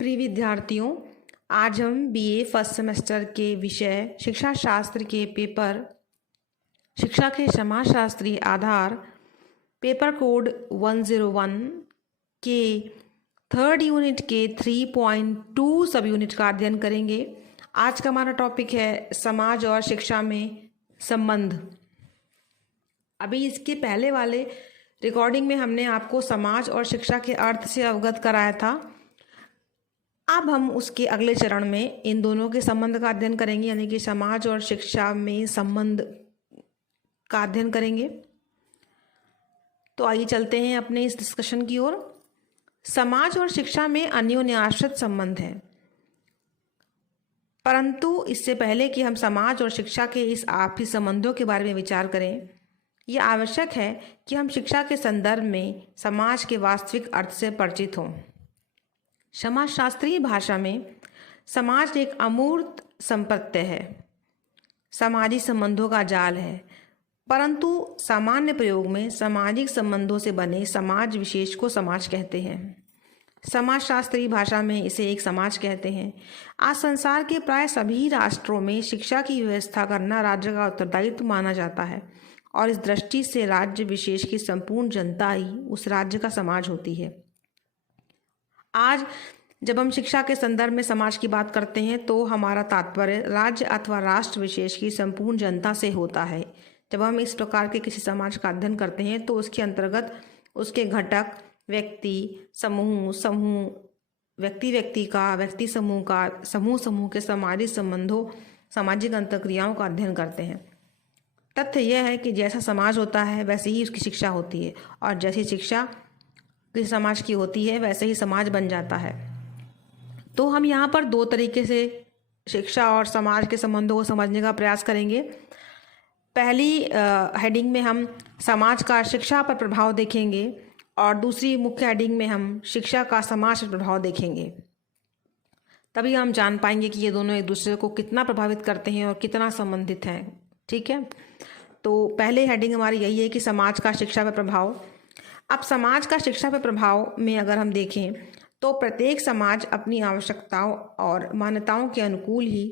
प्रिय विद्यार्थियों, आज हम बीए फर्स्ट सेमेस्टर के विषय शिक्षा शास्त्र के पेपर शिक्षा के समाजशास्त्री आधार पेपर कोड 101 के थर्ड यूनिट के 3.2 सब यूनिट का अध्ययन करेंगे। आज का हमारा टॉपिक है समाज और शिक्षा में संबंध। अभी इसके पहले वाले रिकॉर्डिंग में हमने आपको समाज और शिक्षा के अर्थ से अवगत कराया था। अब हम उसके अगले चरण में इन दोनों के संबंध का अध्ययन करेंगे, यानी कि समाज और शिक्षा में संबंध का अध्ययन करेंगे। तो आइए चलते हैं अपने इस डिस्कशन की ओर। समाज और शिक्षा में अन्योन्याश्रित संबंध है, परंतु इससे पहले कि हम समाज और शिक्षा के इस आपसी संबंधों के बारे में विचार करें, यह आवश्यक है कि हम शिक्षा के संदर्भ में समाज के वास्तविक अर्थ से परिचित हों। समाजशास्त्रीय भाषा में समाज एक अमूर्त संप्रत्यय है, सामाजिक संबंधों का जाल है, परंतु सामान्य प्रयोग में सामाजिक संबंधों से बने समाज विशेष को समाज कहते हैं। समाजशास्त्रीय भाषा में इसे एक समाज कहते हैं। आज संसार के प्राय सभी राष्ट्रों में शिक्षा की व्यवस्था करना राज्य का उत्तरदायित्व माना जाता है और इस दृष्टि से राज्य विशेष की संपूर्ण जनता ही उस राज्य का समाज होती है। आज जब हम शिक्षा के संदर्भ में समाज की बात करते हैं तो हमारा तात्पर्य राज्य अथवा राष्ट्र विशेष की संपूर्ण जनता से होता है। जब हम इस प्रकार के किसी समाज का अध्ययन करते हैं तो उसके अंतर्गत उसके घटक व्यक्ति समूह व्यक्ति समूह का समूह के सामाजिक संबंधों सामाजिक अंतर्क्रियाओं का अध्ययन करते हैं। तथ्य यह है कि जैसा समाज होता है वैसे ही उसकी शिक्षा होती है और जैसी शिक्षा किसी समाज की होती है वैसे ही समाज बन जाता है। तो हम यहाँ पर दो तरीके से शिक्षा और समाज के संबंधों को समझने का प्रयास करेंगे। पहली हेडिंग में हम समाज का शिक्षा पर प्रभाव देखेंगे और दूसरी मुख्य हेडिंग में हम शिक्षा का समाज पर प्रभाव देखेंगे। तभी हम जान पाएंगे कि ये दोनों एक दूसरे को कितना प्रभावित करते हैं और कितना संबंधित हैं। ठीक है, तो पहले हेडिंग हमारी यही है कि समाज का शिक्षा पर प्रभाव। अब समाज का शिक्षा पर प्रभाव में अगर हम देखें तो प्रत्येक समाज अपनी आवश्यकताओं और मान्यताओं के अनुकूल ही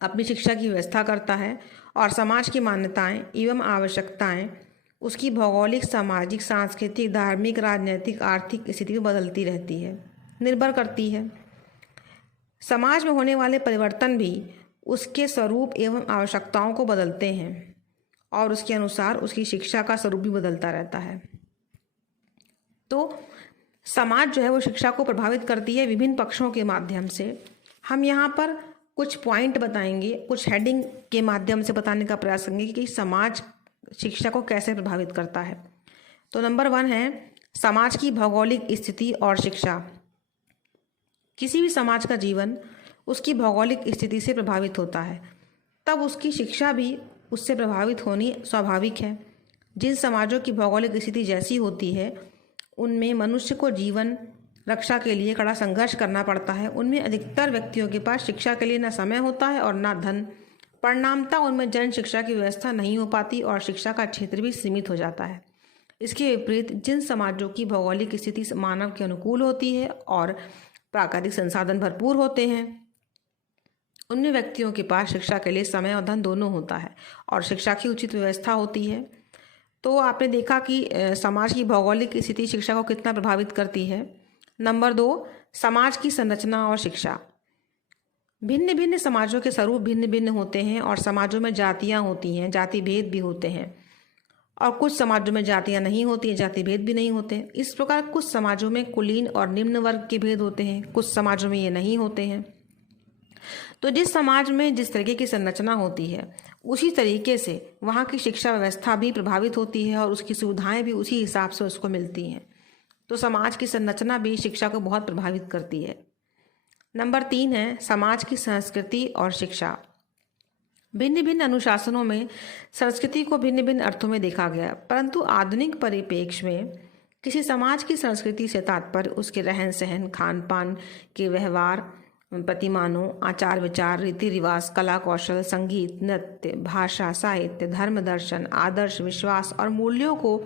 अपनी शिक्षा की व्यवस्था करता है और समाज की मान्यताएं एवं आवश्यकताएं उसकी भौगोलिक, सामाजिक, सांस्कृतिक, धार्मिक, राजनीतिक, आर्थिक स्थिति में बदलती रहती है, निर्भर करती है। समाज में होने वाले परिवर्तन भी उसके स्वरूप एवं आवश्यकताओं को बदलते हैं और उसके अनुसार उसकी शिक्षा का स्वरूप भी बदलता रहता है। तो समाज जो है वो शिक्षा को प्रभावित करती है विभिन्न पक्षों के माध्यम से। हम यहाँ पर कुछ पॉइंट बताएंगे, कुछ हेडिंग के माध्यम से बताने का प्रयास करेंगे कि समाज शिक्षा को कैसे प्रभावित करता है। तो नंबर 1 है समाज की भौगोलिक स्थिति और शिक्षा। किसी भी समाज का जीवन उसकी भौगोलिक स्थिति से प्रभावित होता है, तब उसकी शिक्षा भी उससे प्रभावित होनी स्वाभाविक है। जिन समाजों की भौगोलिक स्थिति जैसी होती है उनमें मनुष्य को जीवन रक्षा के लिए कड़ा संघर्ष करना पड़ता है। उनमें अधिकतर व्यक्तियों के पास शिक्षा के लिए न समय होता है और न धन। परिणामतः उनमें जन शिक्षा की व्यवस्था नहीं हो पाती और शिक्षा का क्षेत्र भी सीमित हो जाता है। इसके विपरीत जिन समाजों की भौगोलिक स्थिति मानव के अनुकूल होती है और प्राकृतिक संसाधन भरपूर होते हैं, उनमें व्यक्तियों के पास शिक्षा के लिए समय और धन दोनों होता है और शिक्षा की उचित व्यवस्था होती है। तो आपने देखा कि समाज की भौगोलिक स्थिति शिक्षा को कितना प्रभावित करती है। नंबर 2, समाज की संरचना और शिक्षा। भिन्न भिन्न समाजों के स्वरूप भिन्न भिन्न होते हैं और समाजों में जातियां होती हैं, जाति भेद भी होते हैं और कुछ समाजों में जातियां नहीं होती हैं, जाति भेद भी नहीं होते हैं। इस प्रकार कुछ समाजों में कुलीन और निम्न वर्ग के भेद होते हैं, कुछ समाजों में ये नहीं होते हैं। तो जिस समाज में जिस तरीके की संरचना होती है उसी तरीके से वहाँ की शिक्षा व्यवस्था भी प्रभावित होती है और उसकी सुविधाएं भी उसी हिसाब से उसको मिलती हैं। तो समाज की संरचना भी शिक्षा को बहुत प्रभावित करती है। नंबर 3 है समाज की संस्कृति और शिक्षा। भिन्न भिन्न अनुशासनों में संस्कृति को भिन्न भिन्न अर्थों में देखा गया, परंतु आधुनिक परिप्रेक्ष्य में किसी समाज की संस्कृति से तात्पर्य उसके रहन सहन, खान पान के व्यवहार, प्रतिमानों, आचार विचार, रीति रिवाज, कला कौशल, संगीत, नृत्य, भाषा, साहित्य, धर्म, दर्शन, आदर्श, विश्वास और मूल्यों को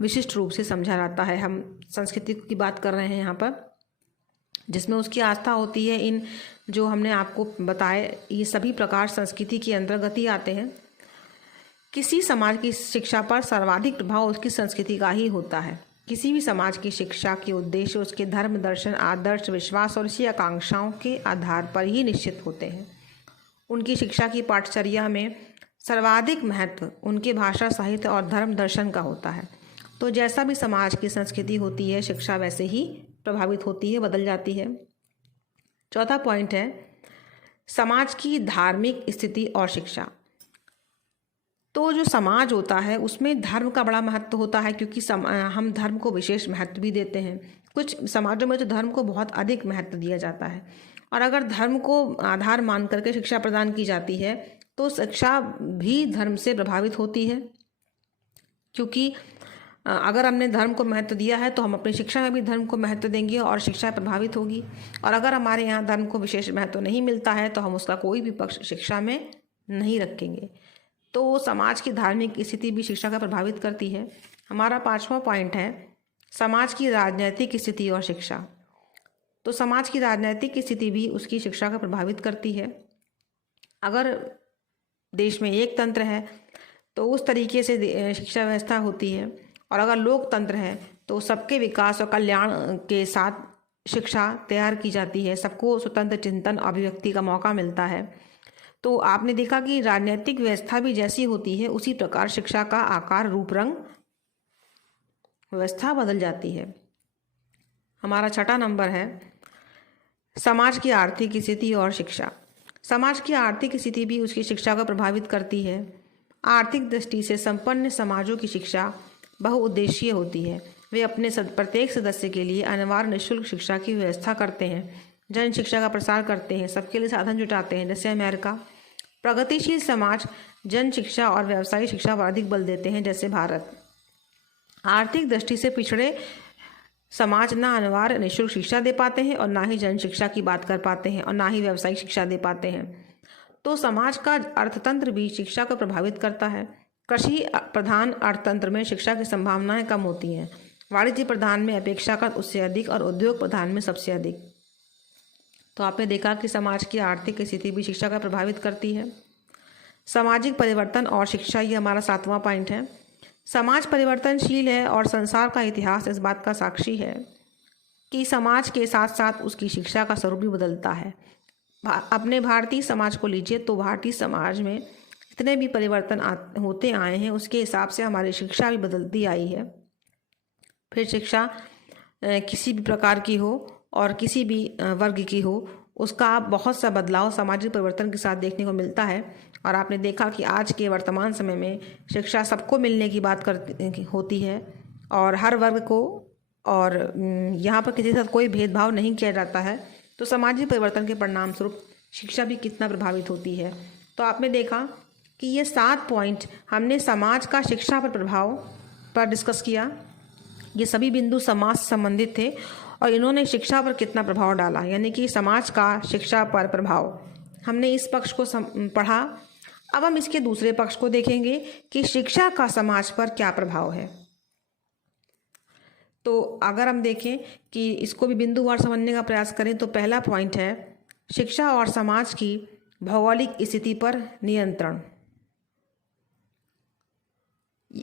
विशिष्ट रूप से समझा जाता है। हम संस्कृति की बात कर रहे हैं यहाँ पर। जिसमें उसकी आस्था होती है इन जो हमने आपको बताए ये सभी प्रकार संस्कृति के अंतर्गत ही आते हैं। किसी समाज की शिक्षा पर सर्वाधिक प्रभाव उसकी संस्कृति का ही होता है। किसी भी समाज की शिक्षा के उद्देश्य उसके धर्म, दर्शन, आदर्श, विश्वास और इसी आकांक्षाओं के आधार पर ही निश्चित होते हैं। उनकी शिक्षा की पाठचर्या में सर्वाधिक महत्व उनके भाषा, साहित्य और धर्म दर्शन का होता है। तो जैसा भी समाज की संस्कृति होती है, शिक्षा वैसे ही प्रभावित होती है, बदल जाती है। चौथा पॉइंट है समाज की धार्मिक स्थिति और शिक्षा। तो जो समाज होता है उसमें धर्म का बड़ा महत्व होता है, क्योंकि हम धर्म को विशेष महत्व भी देते हैं। कुछ समाजों में तो धर्म को बहुत अधिक महत्व दिया जाता है, और अगर धर्म को आधार मान करके शिक्षा प्रदान की जाती है तो शिक्षा भी धर्म से प्रभावित होती है। क्योंकि अगर हमने धर्म को महत्व दिया है तो हम अपनी शिक्षा में भी धर्म को महत्व देंगे और शिक्षा प्रभावित होगी। और अगर हमारे यहाँ धर्म को विशेष महत्व नहीं मिलता है तो हम उसका कोई भी पक्ष शिक्षा में नहीं रखेंगे। तो समाज की धार्मिक स्थिति भी शिक्षा का प्रभावित करती है। हमारा 5वां पॉइंट है समाज की राजनीतिक स्थिति और शिक्षा। तो समाज की राजनीतिक स्थिति भी उसकी शिक्षा का प्रभावित करती है। अगर देश में एक तंत्र है तो उस तरीके से शिक्षा व्यवस्था होती है, और अगर लोकतंत्र है तो सबके विकास और कल्याण के साथ शिक्षा तैयार की जाती है। सबको स्वतंत्र चिंतन, अभिव्यक्ति का मौका मिलता है। तो आपने देखा कि राजनीतिक व्यवस्था भी जैसी होती है उसी प्रकार शिक्षा का आकार, रूप, रंग, व्यवस्था बदल जाती है। हमारा 6वां नंबर है समाज की आर्थिक स्थिति और शिक्षा। समाज की आर्थिक स्थिति भी उसकी शिक्षा को प्रभावित करती है। आर्थिक दृष्टि से संपन्न समाजों की शिक्षा बहुउद्देशीय होती है। वे अपने प्रत्येक सदस्य के लिए अनिवार्य निःशुल्क शिक्षा की व्यवस्था करते हैं, जन शिक्षा का प्रसार करते हैं, सबके लिए साधन जुटाते हैं। जैसे अमेरिका। प्रगतिशील समाज जन शिक्षा और व्यावसायिक शिक्षा पर अधिक बल देते हैं, जैसे भारत। आर्थिक दृष्टि से पिछड़े समाज ना अनिवार्य निःशुल्क शिक्षा दे पाते हैं और ना ही जन शिक्षा की बात कर पाते हैं और ना ही व्यावसायिक शिक्षा दे पाते हैं। तो समाज का अर्थतंत्र भी शिक्षा को प्रभावित करता है। कृषि प्रधान अर्थतंत्र में शिक्षा की संभावनाएं कम होती हैं। वाणिज्य प्रधान में अपेक्षाकृत उससे अधिक और उद्योग प्रधान में सबसे अधिक। तो आपने देखा कि समाज की आर्थिक स्थिति भी शिक्षा का प्रभावित करती है। सामाजिक परिवर्तन और शिक्षा, ये हमारा 7वां पॉइंट है। समाज परिवर्तनशील है और संसार का इतिहास इस बात का साक्षी है कि समाज के साथ साथ उसकी शिक्षा का स्वरूप भी बदलता है। अपने भारतीय समाज को लीजिए तो भारतीय समाज में जितने भी परिवर्तन होते आए हैं उसके हिसाब से हमारी शिक्षा भी बदलती आई है। फिर शिक्षा किसी भी प्रकार की हो और किसी भी वर्ग की हो, उसका बहुत सा बदलाव सामाजिक परिवर्तन के साथ देखने को मिलता है। और आपने देखा कि आज के वर्तमान समय में शिक्षा सबको मिलने की बात होती है और हर वर्ग को, और यहाँ पर किसी के साथ कोई भेदभाव नहीं किया जाता है। तो सामाजिक परिवर्तन के परिणाम स्वरूप शिक्षा भी कितना प्रभावित होती है। तो आपने देखा कि ये 7 पॉइंट हमने समाज का शिक्षा पर प्रभाव पर डिस्कस किया। ये सभी बिंदु समाज से संबंधित थे और इन्होंने शिक्षा पर कितना प्रभाव डाला, यानी कि समाज का शिक्षा पर प्रभाव। हमने इस पक्ष को पढ़ा। अब हम इसके दूसरे पक्ष को देखेंगे कि शिक्षा का समाज पर क्या प्रभाव है। तो अगर हम देखें कि इसको भी बिंदुवार समझने का प्रयास करें तो पहला पॉइंट है शिक्षा और समाज की भौगोलिक स्थिति पर नियंत्रण।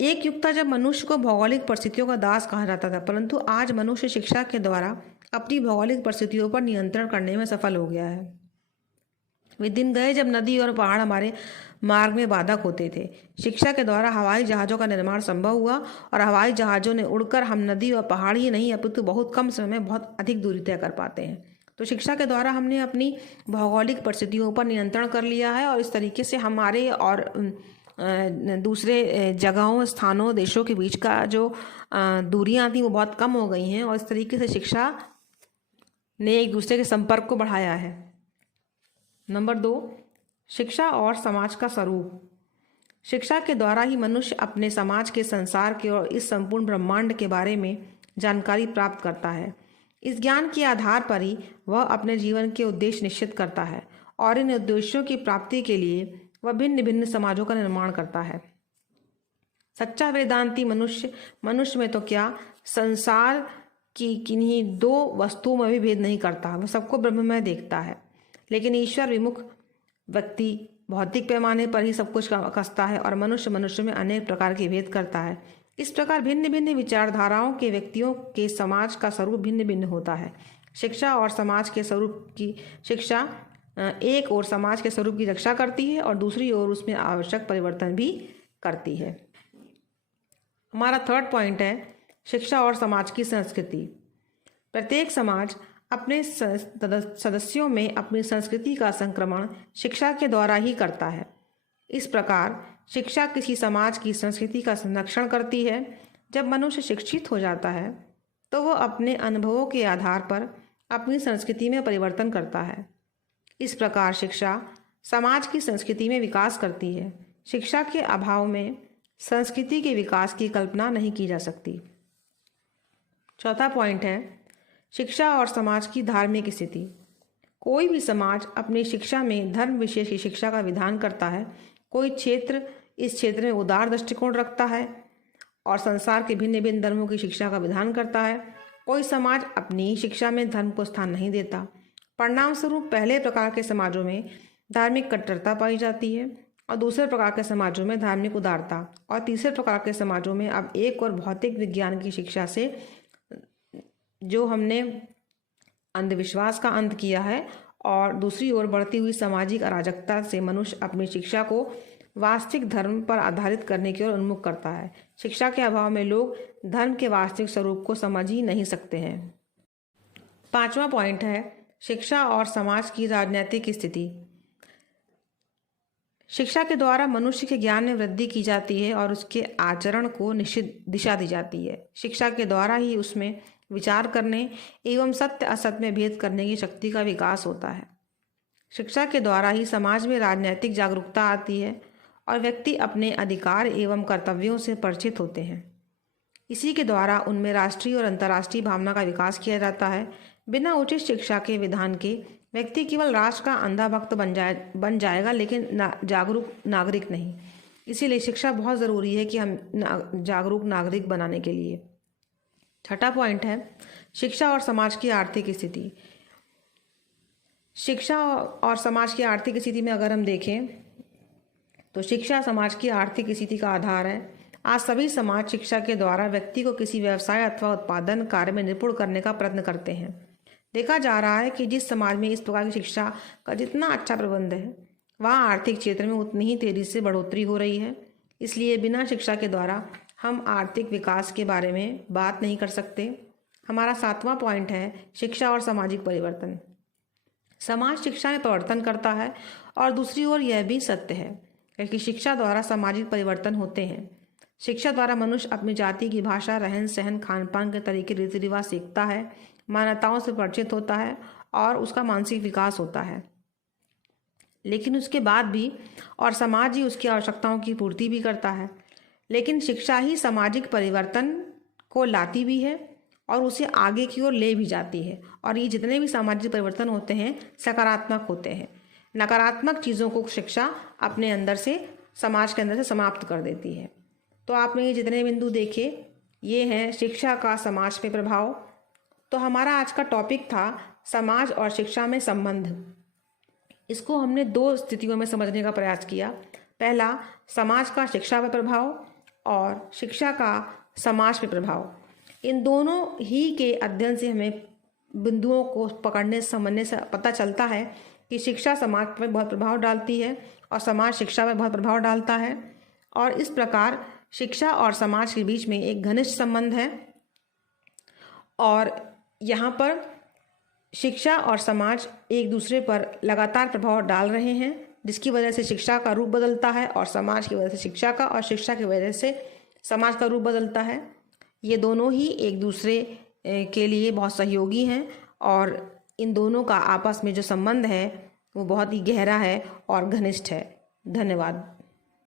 एक युग था जब मनुष्य को भौगोलिक परिस्थितियों का दास कहा जाता था, परंतु आज मनुष्य शिक्षा के द्वारा अपनी भौगोलिक परिस्थितियों पर नियंत्रण करने में सफल हो गया है। वे दिन गए जब नदी और पहाड़ हमारे मार्ग में बाधक होते थे। शिक्षा के द्वारा हवाई जहाज़ों का निर्माण संभव हुआ और हवाई जहाज़ों ने उड़कर हम नदी और पहाड़ ही नहीं अपितु बहुत कम समय में बहुत अधिक दूरी तय कर पाते हैं। तो शिक्षा के द्वारा हमने अपनी भौगोलिक परिस्थितियों पर नियंत्रण कर लिया है और इस तरीके से हमारे और दूसरे जगहों, स्थानों, देशों के बीच का जो दूरियां थी वो बहुत कम हो गई हैं और इस तरीके से शिक्षा ने एक दूसरे के संपर्क को बढ़ाया है। नंबर 2, शिक्षा और समाज का स्वरूप। शिक्षा के द्वारा ही मनुष्य अपने समाज के, संसार के और इस संपूर्ण ब्रह्मांड के बारे में जानकारी प्राप्त करता है। इस ज्ञान के आधार पर ही वह अपने जीवन के उद्देश्य निश्चित करता है और इन उद्देश्यों की प्राप्ति के लिए वह भिन्न भिन्न समाजों का निर्माण करता है। सच्चा वेदांती मनुष्य में तो क्या, संसार कि किन्हीं दो वस्तुओं में भी भेद नहीं करता, वह सबको ब्रह्ममय देखता है। लेकिन ईश्वर विमुख व्यक्ति भौतिक पैमाने पर ही सब कुछ कसता है और मनुष्य में अनेक प्रकार के भेद करता है। इस प्रकार भिन्न भिन्न विचारधाराओं के व्यक्तियों के समाज का स्वरूप भिन्न भिन्न होता है। शिक्षा और समाज के स्वरूप की शिक्षा एक ओर समाज के स्वरूप की रक्षा करती है और दूसरी ओर उसमें आवश्यक परिवर्तन भी करती है। हमारा थर्ड पॉइंट है शिक्षा और समाज की संस्कृति। प्रत्येक समाज अपने सदस्यों में अपनी संस्कृति का संक्रमण शिक्षा के द्वारा ही करता है। इस प्रकार शिक्षा किसी समाज की संस्कृति का संरक्षण करती है। जब मनुष्य शिक्षित हो जाता है तो वह अपने अनुभवों के आधार पर अपनी संस्कृति में परिवर्तन करता है। इस प्रकार शिक्षा समाज की संस्कृति में विकास करती है। शिक्षा के अभाव में संस्कृति के विकास की कल्पना नहीं की जा सकती। चौथा पॉइंट है शिक्षा और समाज की धार्मिक स्थिति। कोई भी समाज अपनी शिक्षा में धर्म विशेष की शिक्षा का विधान करता है। कोई क्षेत्र इस क्षेत्र में उदार दृष्टिकोण रखता है और संसार के भिन्न भिन्न धर्मों की शिक्षा का विधान करता है। कोई समाज अपनी शिक्षा में धर्म को स्थान नहीं देता। परिणाम स्वरूप पहले प्रकार के समाजों में धार्मिक कट्टरता पाई जाती है और दूसरे प्रकार के समाजों में धार्मिक उदारता, और तीसरे प्रकार के समाजों में अब एक और भौतिक विज्ञान की शिक्षा से जो हमने अंधविश्वास का अंत किया है, और दूसरी ओर बढ़ती हुई सामाजिक अराजकता से मनुष्य अपनी शिक्षा को वास्तविक धर्म पर आधारित करने की ओर उन्मुख करता है। शिक्षा के अभाव में लोग धर्म के वास्तविक स्वरूप को समझ ही नहीं सकते हैं। पांचवा पॉइंट है शिक्षा और समाज की राजनीतिक स्थिति। शिक्षा के द्वारा मनुष्य के ज्ञान में वृद्धि की जाती है और उसके आचरण को निश्चित दिशा दी जाती है। शिक्षा के द्वारा ही उसमें विचार करने एवं सत्य असत्य में भेद करने की शक्ति का विकास होता है। शिक्षा के द्वारा ही समाज में राजनीतिक जागरूकता आती है और व्यक्ति अपने अधिकार एवं कर्तव्यों से परिचित होते हैं। इसी के द्वारा उनमें राष्ट्रीय और अंतर्राष्ट्रीय भावना का विकास किया जाता है। बिना उचित शिक्षा के विधान के व्यक्ति केवल राष्ट्र का अंधा भक्त बन जाएगा, लेकिन जागरूक नागरिक नहीं। इसीलिए शिक्षा बहुत ज़रूरी है कि हम जागरूक नागरिक बनाने के लिए। छठा पॉइंट है शिक्षा और समाज की आर्थिक स्थिति। शिक्षा और समाज की आर्थिक स्थिति में अगर हम देखें तो शिक्षा समाज की आर्थिक स्थिति का आधार है। आज सभी समाज शिक्षा के द्वारा व्यक्ति को किसी व्यवसाय अथवा उत्पादन कार्य में निपुण करने का प्रयत्न करते हैं। देखा जा रहा है कि जिस समाज में इस प्रकार की शिक्षा का जितना अच्छा प्रबंध है, वहाँ आर्थिक क्षेत्र में उतनी ही तेजी से बढ़ोतरी हो रही है। इसलिए बिना शिक्षा के द्वारा हम आर्थिक विकास के बारे में बात नहीं कर सकते। हमारा सातवां पॉइंट है शिक्षा और सामाजिक परिवर्तन। समाज शिक्षा में परिवर्तन करता है और दूसरी ओर यह भी सत्य है क्योंकि शिक्षा द्वारा सामाजिक परिवर्तन होते हैं। शिक्षा द्वारा मनुष्य अपनी जाति की भाषा, रहन सहन, खान पान के तरीके, रीति रिवाज सीखता है, मान्यताओं से परिचित होता है और उसका मानसिक विकास होता है। लेकिन उसके बाद भी और समाज ही उसकी आवश्यकताओं की पूर्ति भी करता है। लेकिन शिक्षा ही सामाजिक परिवर्तन को लाती भी है और उसे आगे की ओर ले भी जाती है। और ये जितने भी सामाजिक परिवर्तन होते हैं सकारात्मक होते हैं। नकारात्मक चीज़ों को शिक्षा अपने अंदर से, समाज के अंदर से समाप्त कर देती है। तो आपने ये जितने बिंदु देखे, ये हैं शिक्षा का समाज पे प्रभाव। तो हमारा आज का टॉपिक था समाज और शिक्षा में संबंध। इसको हमने दो स्थितियों में समझने का प्रयास किया। पहला, समाज का शिक्षा पर प्रभाव और शिक्षा का समाज पे प्रभाव। इन दोनों ही के अध्ययन से हमें बिंदुओं को पकड़ने समझने से पता चलता है कि शिक्षा समाज पर बहुत प्रभाव डालती है और समाज शिक्षा पर बहुत प्रभाव डालता है। और इस प्रकार शिक्षा और समाज के बीच में एक घनिष्ठ संबंध है और यहाँ पर शिक्षा और समाज एक दूसरे पर लगातार प्रभाव डाल रहे हैं, जिसकी वजह से शिक्षा का रूप बदलता है और समाज की वजह से शिक्षा का, और शिक्षा की वजह से समाज का रूप बदलता है। ये दोनों ही एक दूसरे के लिए बहुत सहयोगी हैं और इन दोनों का आपस में जो संबंध है वो बहुत ही गहरा है और घनिष्ठ है। धन्यवाद।